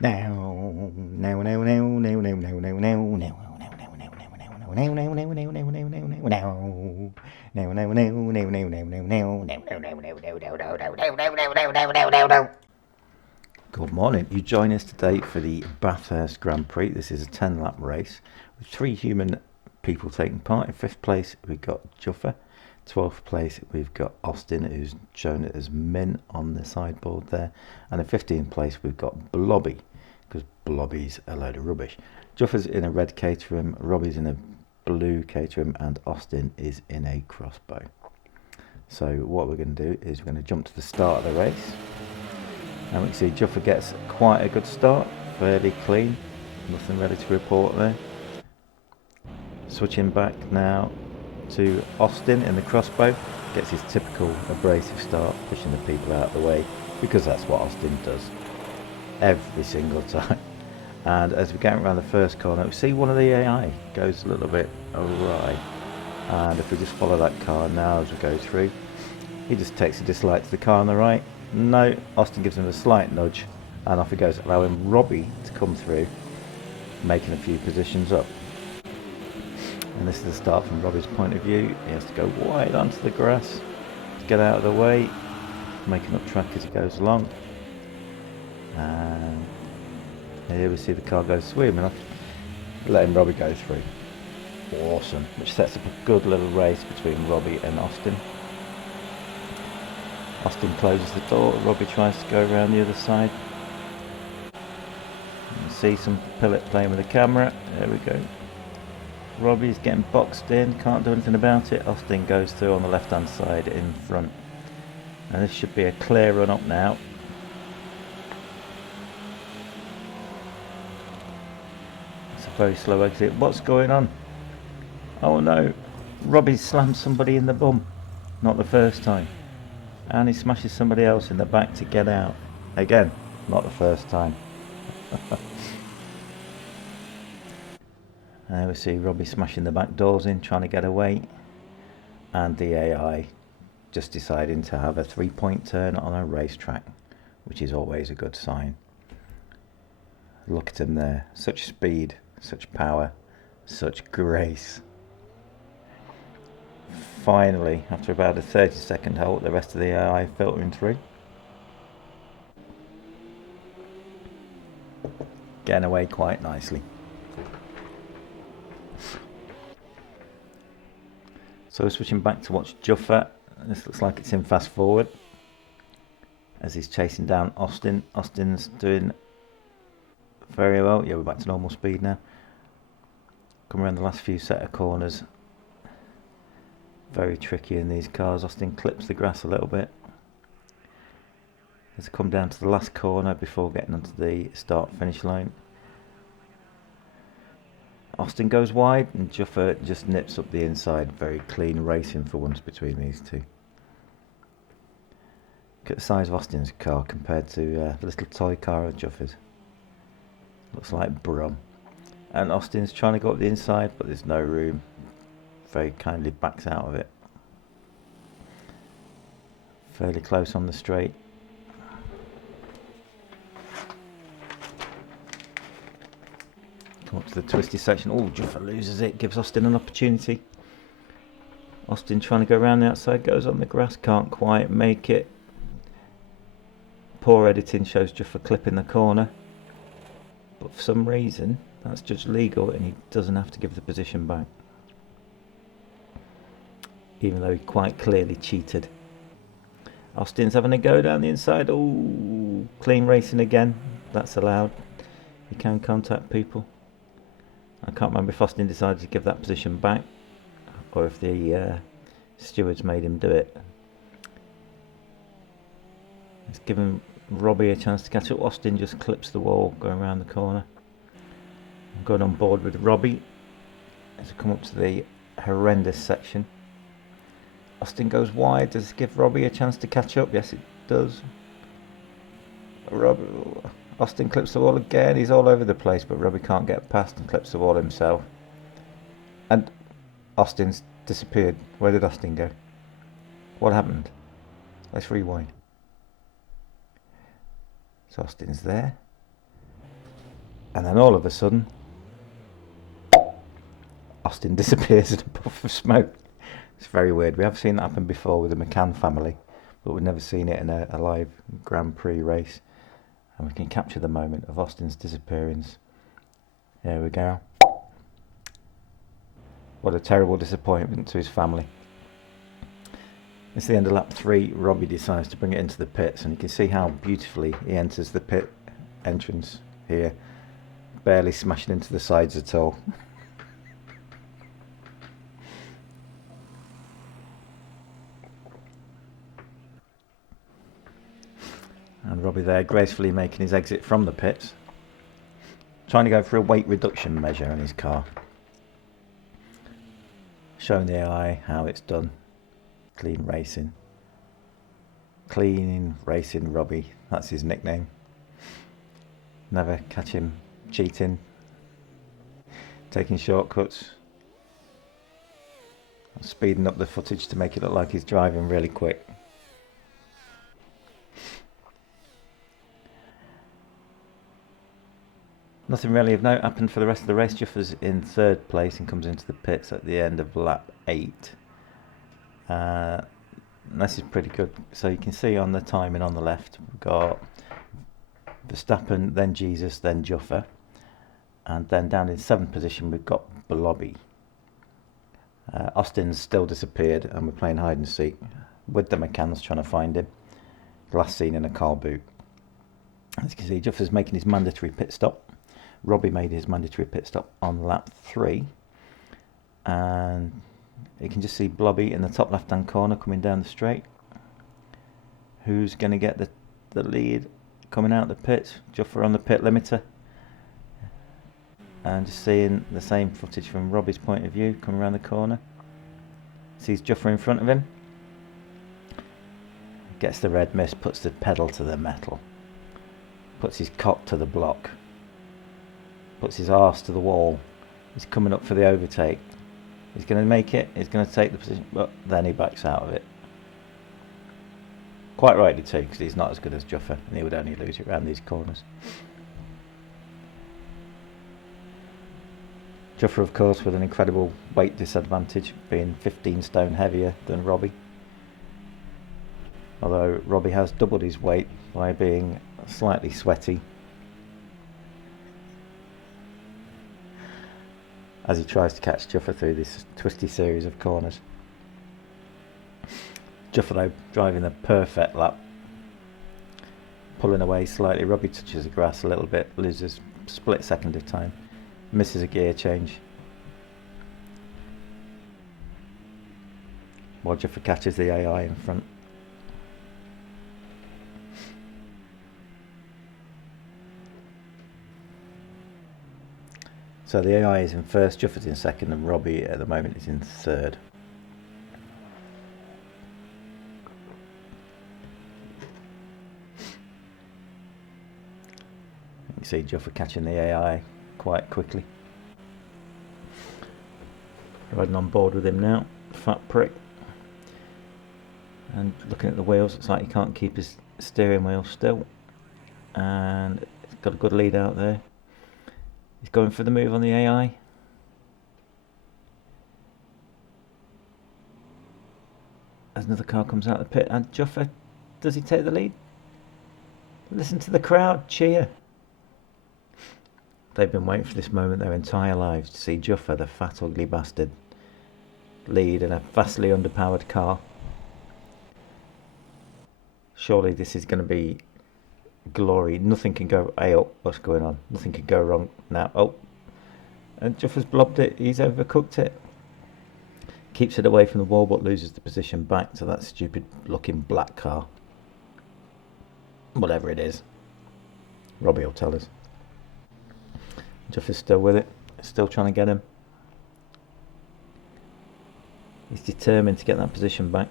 Good morning. You join us today for the Bathurst Grand Prix. This is a 10-lap race with 3 human people taking part. In 5th place, we've got Juffer. 12th place, we've got Austin, who's shown as Min on the sideboard there. And in 15th place, we've got Blobby, because Blobby's a load of rubbish. Juffer's in a red Caterham, Robbie's in a blue Caterham, and Austin is in a crossbow. So what we're going to do is we're going to jump to the start of the race. And we can see Juffer gets quite a good start, fairly clean, nothing really to report there. Switching back now to Austin in the crossbow, gets his typical abrasive start, pushing the people out of the way, because that's what Austin does every single time. And as we get around the first corner, we see one of the AI goes a little bit awry, and if we just follow that car now as we go through, he just takes a dislike to the car on the right. No, Austin gives him a slight nudge and off he goes, allowing Robbie to come through, making a few positions up. And this is the start from Robbie's point of view. He has to go wide onto the grass to get out of the way, making up track as he goes along. And here we see the car go swimming off, letting Robbie go through. Awesome, which sets up a good little race between Robbie and Austin. Austin closes the door, Robbie tries to go around the other side. You can see some pilot playing with the camera, there we go. Robbie's getting boxed in, can't do anything about it. Austin goes through on the left hand side in front. And this should be a clear run up now. It's a very slow exit. What's going on? Oh no, Robbie slammed somebody in the bum. Not the first time. And he smashes somebody else in the back to get out. Again, not the first time. There we see Robbie smashing the back doors in, trying to get away. And the AI just deciding to have a 3-point turn on a racetrack, which is always a good sign. Look at him there. Such speed, such power, such grace. Finally, after about a 30-second halt, the rest of the AI filtering through. Getting away quite nicely. So switching back to watch Juffer. This looks like it's in fast forward as he's chasing down Austin. Austin's doing very well. Yeah, we're back to normal speed now. Come around the last few set of corners. Very tricky in these cars. Austin clips the grass a little bit. Has come down to the last corner before getting onto the start-finish line. Austin goes wide and Juffer just nips up the inside. Very clean racing for once between these two. Look at the size of Austin's car compared to the little toy car of Juffer's. Looks like Brum. And Austin's trying to go up the inside, but there's no room. Very kindly backs out of it. Fairly close on the straight. Come up to the twisty section. Oh, Juffer loses it, gives Austin an opportunity. Austin trying to go around the outside, goes on the grass, can't quite make it. Poor editing shows Juffer clipping the corner. But for some reason, that's judged legal and he doesn't have to give the position back. Even though he quite clearly cheated. Austin's having a go down the inside. Oh, clean racing again. That's allowed. You can contact people. I can't remember if Austin decided to give that position back or if the stewards made him do it. It's given Robbie a chance to catch up. Austin just clips the wall going around the corner. I'm going on board with Robbie as we come up to the horrendous section. Austin goes wide. Does it give Robbie a chance to catch up? Yes, it does. Austin clips the wall again. He's all over the place, but Robbie can't get past and clips the wall himself. And Austin's disappeared. Where did Austin go? What happened? Let's rewind. So Austin's there. And then all of a sudden, Austin disappears in a puff of smoke. It's very weird. We have seen that happen before with the McCann family, but we've never seen it in a live Grand Prix race. And we can capture the moment of Austin's disappearance. There we go. What a terrible disappointment to his family. It's the end of lap 3. Robbie decides to bring it into the pits, and you can see how beautifully he enters the pit entrance here, barely smashing into the sides at all. And Robbie there gracefully making his exit from the pits, trying to go for a weight reduction measure on his car, showing the AI how it's done. Clean racing Robbie, that's his nickname. Never catch him cheating, taking shortcuts, speeding up the footage to make it look like he's driving really quick. Nothing really of note happened for the rest of the race. Juffer's in 3rd place and comes into the pits at the end of lap 8. This is pretty good. So you can see on the timing on the left, we've got Verstappen, then Jesus, then Juffer. And then down in 7th position, we've got Blobby. Austin's still disappeared, and we're playing hide and seek with the McCanns trying to find him. Last seen in a car boot. As you can see, Juffer's making his mandatory pit stop. Robbie made his mandatory pit stop on lap 3. And you can just see Blobby in the top left-hand corner coming down the straight. Who's going to get the lead coming out the pits? Juffer on the pit limiter. And just seeing the same footage from Robbie's point of view coming around the corner. Sees Juffer in front of him. Gets the red mist, puts the pedal to the metal. Puts his cock to the block. Puts his arse to the wall. He's coming up for the overtake. He's going to make it. He's going to take the position, but then he backs out of it. Quite rightly too, because he's not as good as Juffer, and he would only lose it around these corners. Juffer, of course, with an incredible weight disadvantage, being 15 stone heavier than Robbie. Although Robbie has doubled his weight by being slightly sweaty as he tries to catch Juffer through this twisty series of corners. Juffer though driving the perfect lap, pulling away slightly. Robbie touches the grass a little bit, loses a split second of time, misses a gear change, while Juffer catches the AI in front. So the AI is in 1st, Juffer's in 2nd, and Robbie at the moment is in 3rd. You can see Juffer catching the AI quite quickly. Riding on board with him now, fat prick. And looking at the wheels, it's like he can't keep his steering wheel still. And he's got a good lead out there. He's going for the move on the AI. As another car comes out of the pit, and Juffer, does he take the lead? Listen to the crowd cheer. They've been waiting for this moment their entire lives, to see Juffer, the fat ugly bastard, lead in a vastly underpowered car. Surely this is going to be glory. Nothing can go. Hey, oh, what's going on? Nothing can go wrong now. Oh, and Juffer's blobbed it. He's overcooked it. Keeps it away from the wall, but loses the position back to that stupid looking black car. Whatever it is, Robbie will tell us. Juffer's still with it, still trying to get him. He's determined to get that position back.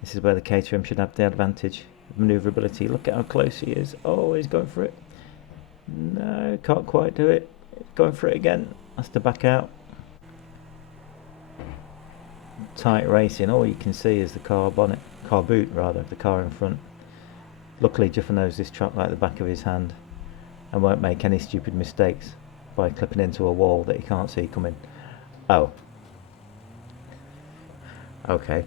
This is where the Caterham should have the advantage of manoeuvrability. Look at how close he is. Oh, he's going for it. No, can't quite do it. Going for it again. Has to back out. Tight racing. All you can see is the car bonnet, car boot rather, the car in front. Luckily Juffa knows this track like the back of his hand and won't make any stupid mistakes by clipping into a wall that he can't see coming. Oh. Okay.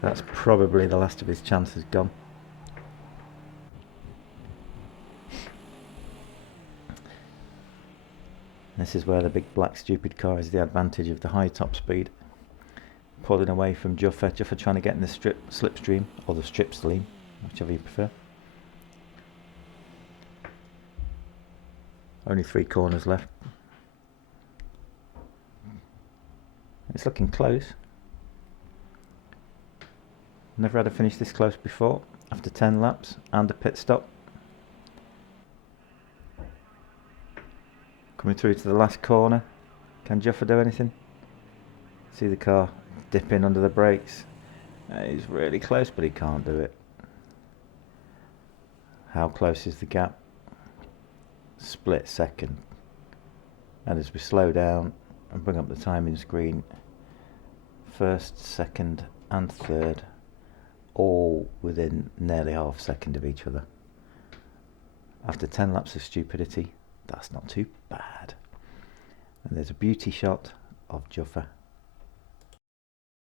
That's probably the last of his chances gone. This is where the big black stupid car has the advantage of the high top speed. Pulling away from Juffa trying to get in the slipstream, or the strip stream, whichever you prefer. Only 3 corners left. It's looking close. Never had a finish this close before, after 10 laps and a pit stop. Coming through to the last corner. Can Juffa do anything? See the car dipping under the brakes. He's really close, but he can't do it. How close is the gap? Split second. And as we slow down and bring up the timing screen, first, second and third, all within nearly half a second of each other. After 10 laps of stupidity, that's not too bad. And there's a beauty shot of Juffa